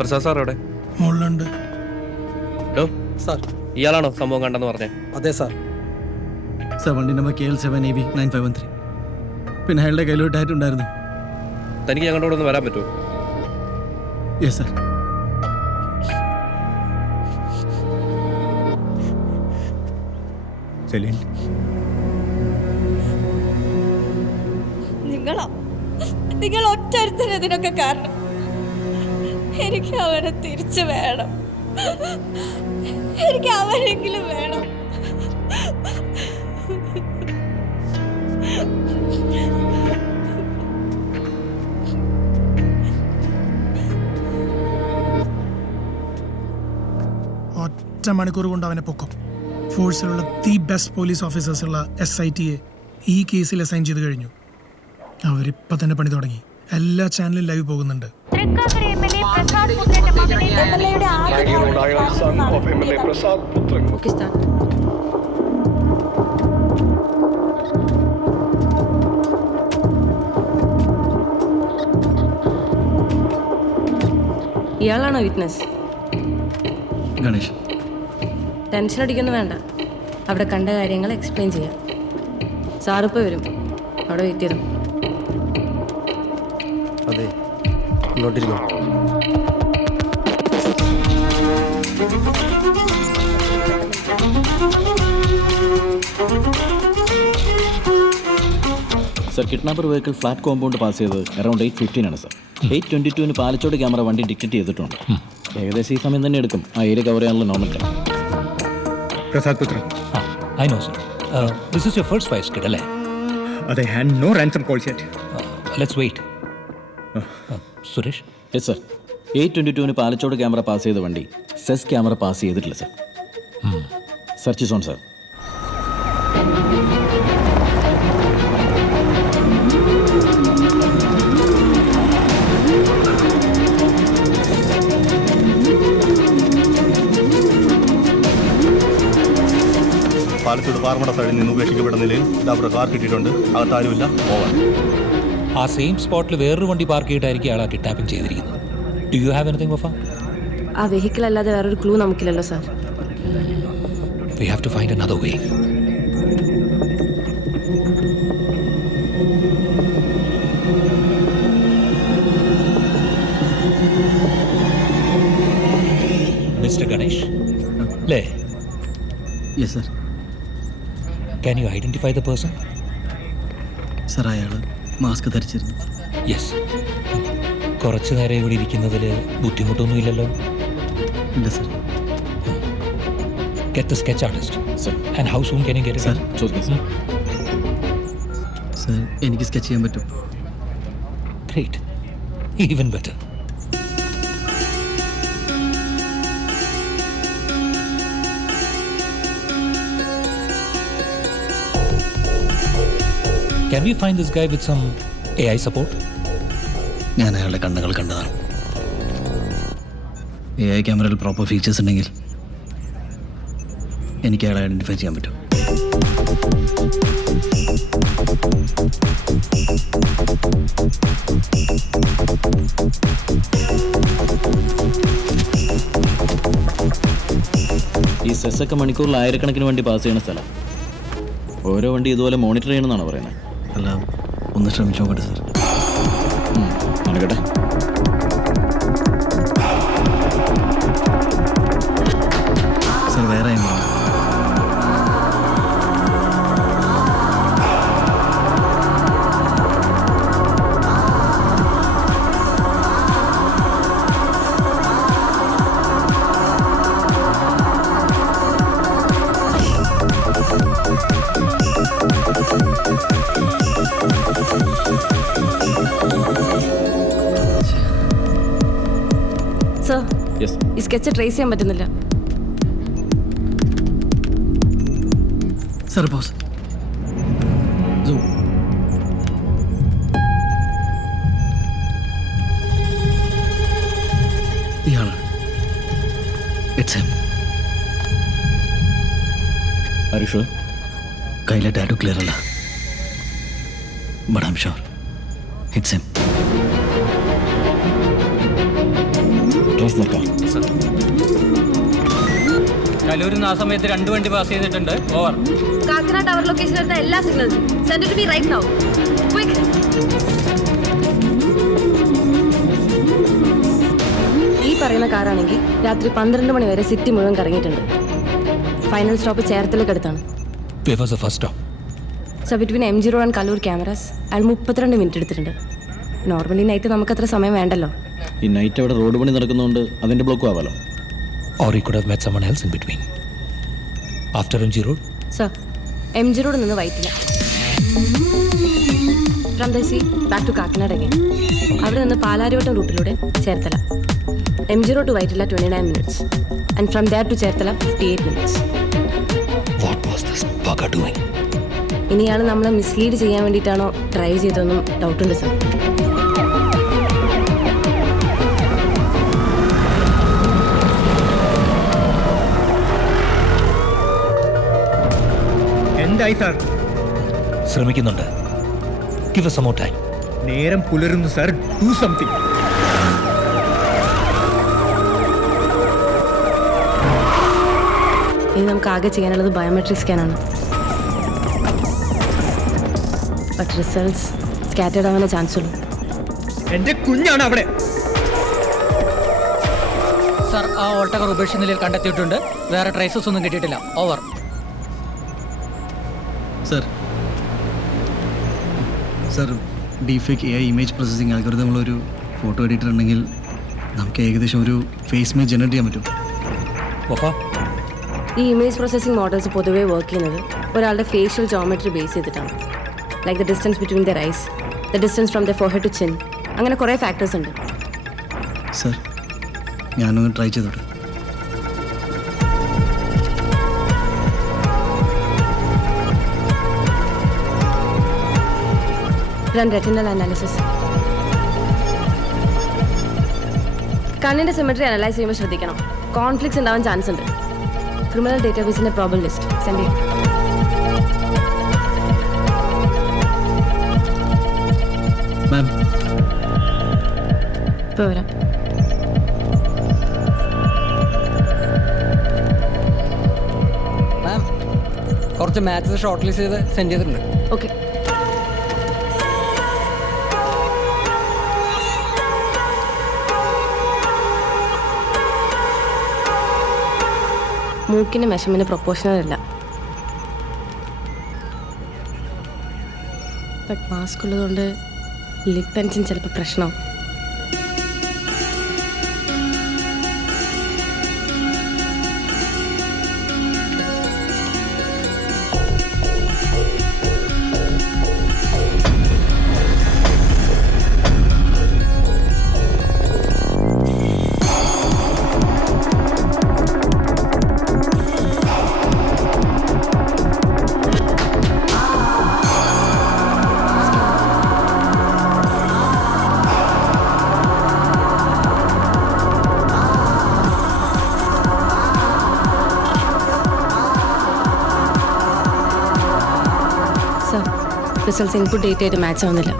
Prasad sir എവിടെ? മുകളിലുണ്ട്. Sir, ഇയാളാണോ സംഭവം കണ്ടെന്ന് പറഞ്ഞേ? അതെ സാർ. വണ്ടി നമ്പർ KL7AV 9513. പിന്നെ അയാളുടെ കയ്യിലൊരു ടാറ്റു ഉണ്ടായിരുന്നു. തനിക്ക് ഞങ്ങളുടെ കൂടെ ഒന്ന് വരാൻ പറ്റുമോ? Yes sir. നിങ്ങൾ ഒറ്റരുത്തന് ഇതിനൊക്കെ കാരണം. എനിക്ക് അവനെ തിരിച്ചു വേണം. എനിക്ക് അവരെങ്കിലും വേണം. ഒറ്റ മണിക്കൂർ കൊണ്ട് അവനെ പൊക്കും. ഫോഴ്സിലുള്ള ദി ബെസ്റ്റ് പോലീസ് ഓഫീസേഴ്സ് ഉള്ള SITയെ ഈ കേസിൽ അസൈൻ ചെയ്ത് കഴിഞ്ഞു. അവരിപ്പോൾ തന്നെ പണി തുടങ്ങി. എല്ലാ ചാനലും ലൈവ് പോകുന്നുണ്ട്. ഇയാളാണോ വിറ്റ്നസ്? ഗണേഷ്, ടെൻഷൻ അടിക്കൊന്നും വേണ്ട. അവിടെ കണ്ട കാര്യങ്ങൾ എക്സ്പ്ലെയിൻ ചെയ്യാം. സാറിപ്പോൾ വരും. അവിടെ വെയിറ്റ് ചെയ്തു. അതെ, ഇങ്ങോട്ടിരുന്നോ. Sir, kidnapper vehicle flat compound pass ചെയ്തത് അറൗണ്ട് 8:15 ആണ് സർ. 8:22 പാലച്ചോട് ക്യാമറ വണ്ടി ഡിറ്റക്ട് ചെയ്തിട്ടുണ്ട്. ഏകദേശം ഈ സമയം തന്നെ എടുക്കും ആ ഏരിയ കവർ ചെയ്യാനുള്ള normal time. Prasad Puthran. I know, sir. This is your first wife's kid, അല്ലേ? They had no ransom calls yet. Let's wait. Suresh. Yes sir. 8:22 Palachode camera pass ചെയ്ത വണ്ടി സെസ് ക്യാമറ പാസ് ചെയ്തിട്ടില്ല sir. Search zone sir. Palachode പാർമട സൈഡിൽ നിന്ന് ഉപേക്ഷിക്കപ്പെട്ട നിലയിൽ അവിടെ കാർ കിട്ടിയിട്ടുണ്ട്. അകത്താരുമില്ല. ഓവർ. ആ സെയിം സ്പോട്ടിൽ വേറൊരു വണ്ടി പാർക്ക് ചെയ്തിട്ടായിരിക്കും ആളെ കിഡ്നാപ്പിംഗ് ചെയ്തിരിക്കുന്നത്. ഡു യു ഹാവ് എനിത്തിങ് വഫ? ആ വെഹിക്കിൾ അല്ലാതെ വേറൊരു ക്ലൂ നമുക്കില്ലല്ലോ sir. We have to find another way. Mr. Ganesh? Le. Yes sir. Can you identify the person? Sir, അയാൾ മാസ്ക് ധരിച്ചിരുന്നു. യെസ്. കുറച്ചു നേരം ഇവിടെ ഇരിക്കുന്നതിൽ ബുദ്ധിമുട്ടൊന്നുമില്ലല്ലോ? ഇല്ല sir. Get the sketch artist. Sir. And how soon can you get it? Sir. ചോദിക്കാം sir. Sir, എനിക്ക് സ്കെച്ച് ചെയ്യാൻ പറ്റും. Great. Even better. Can we find this guy with some AI support? ഞാൻ അയാളുടെ കണ്ണുകൾ കണ്ടതാണ്. AI ക്യാമറയിൽ പ്രോപ്പർ ഫീച്ചേഴ്സ് ഉണ്ടെങ്കിൽ എനിക്ക് അയാളെ ഐഡൻറ്റിഫൈ ചെയ്യാൻ പറ്റും. ഈ സെസ്സൊക്കെ മണിക്കൂറിൽ ആയിരക്കണക്കിന് വണ്ടി പാസ് ചെയ്യുന്ന സ്ഥലം. ഓരോ വണ്ടി ഇതുപോലെ മോണിറ്റർ ചെയ്യണമെന്നാണ് പറയുന്നത്. അല്ല, ഒന്ന് ശ്രമിച്ചു നോക്കട്ടെ സാർ. നടക്കട്ടെ. സാർ, വേറെ സാർ, യെസ്. ഈ സ്കെച്ച് ട്രേസ് ചെയ്യാൻ പറ്റുന്നില്ല. Sir, pause. ഇയാളാണ്. It's him. Are you sure? കയ്യിലെ ടാറ്റു ക്ലിയർ അല്ല, but I am sure it's him. Pass the car. കലൂരിൽ നിന്ന് ആ സമയത്ത് 2 വണ്ടി പാസ് ചെയ്തിട്ടുണ്ട്. ഓവർ. കാക്കനാട് ടവർ ലൊക്കേഷൻ എടുത്ത എല്ലാ സിഗ്നൽസും send to me right now. Quick. ഈ പറയുന്ന കാറാണെങ്കിൽ രാത്രി 12 മണി വരെ സിറ്റി മുഴുവൻ കറങ്ങിയിട്ടുണ്ട്. ഫൈനൽ സ്റ്റോപ്പ് ചേർത്തലേക്ക് അടുത്താണ്. Where was the first stop? So between M0 and Kaloor cameras അയാൾ 32 മിനിറ്റ് എടുത്തിട്ടുണ്ട്. നോർമലി നൈറ്റ് നമുക്ക് അത്ര സമയം വേണ്ടല്ലോ. ഈ നൈറ്റ് അവിടെ റോഡ് പണി നടക്കുന്നതുകൊണ്ട് അതിൻ്റെ ബ്ലോക്കും ആവാലോ. Or he could have met someone else in between. After MG Road? Sir M0 നിന്ന് Vyttila from the sea back to Kakkanad again. അവിടെ നിന്ന് പാലാരിവട്ടം റൂട്ടിലൂടെ Cherthala. M0 to Vyttila 29 minutes and from there to Cherthala 58 minutes. What was this bugger doing? ഇനിയാണ് നമ്മളെ mislead ചെയ്യാൻ വേണ്ടിയിട്ടാണോ drive ചെയ്തതെന്നും ഡൗട്ടുണ്ട് sir. എന്തായി സാർ? ശ്രമിക്കുന്നുണ്ട്. Give us some more time. നേരം പുലരുന്നു സാർ. Do something. ഇനി നമുക്ക് ആകെ ചെയ്യാനുള്ളത് ബയോമെട്രിക് സ്കാനാണ്. ബട്ട് റിസൾട്ട്സ് സ്കാറ്റേഡ് ആവാനേ ചാൻസ് ഉള്ളൂ. എന്റെ കുഞ്ഞാണ് അവിടെ. സാർ, ആ ഓൾട്ടകർ ഉപേക്ഷിച്ച നിലയിൽ കണ്ടെത്തിയിട്ടുണ്ട്. വേറെ ട്രേസസ് ഒന്നും കിട്ടിയിട്ടില്ല. Over. Sir deepfake AI image processing അൽഗോരിതമുള്ളൊരു ഫോട്ടോ എഡിറ്റർ ഉണ്ടെങ്കിൽ നമുക്ക് ഏകദേശം ഒരു ഫേസ് ഇമേജ് ജനറേറ്റ് ചെയ്യാൻ പറ്റും. Wafa? ഈ ഇമേജ് പ്രോസസ്സിംഗ് മോഡൽസ് പൊതുവേ വർക്ക് ചെയ്യുന്നത് ഒരാളുടെ ഫേഷ്യൽ ജോമെട്രി ബേസ് ചെയ്തിട്ടാണ്. Like the distance between the eyes, the distance from the forehead to chin, അങ്ങനെ കുറേ ഫാക്ടേഴ്സ് ഉണ്ട്. സർ ഞാനൊന്ന് ട്രൈ ചെയ്തോട്ടെ. Run retinal analysis. കണ്ണിൻ്റെ സിമെട്രി അനലൈസ് ചെയ്യുമ്പോൾ ശ്രദ്ധിക്കണം. കോൺഫ്ലിക്ട്സ് ഉണ്ടാവാൻ ചാൻസ് ഉണ്ട്. ക്രിമിനൽ ഡേറ്റാബേസിൻ്റെ പ്രോബിൾ ലിസ്റ്റ് സെൻഡ് ചെയ്യും. മാം ഇപ്പോൾ വരാം. മാം, കുറച്ച് മാച്ചസ് ഷോർട്ട് ലിസ്റ്റ് ചെയ്ത് സെൻഡ് ചെയ്തിട്ടുണ്ട്. ഓക്കെ. മൂക്കിന് മെഷർമെന്റ് പ്രൊപ്പോർഷണൽ അല്ല. ബട്ട് മാസ്ക് ഉള്ളതുകൊണ്ട് ലിപ്പ് പെൻസിൻ ചിലപ്പോൾ പ്രശ്നമാവും. റിസൾട്ട്സ് ഇൻപുട്ട് ഡേറ്റ് ആയിട്ട് മാച്ച് ആവുന്നില്ല.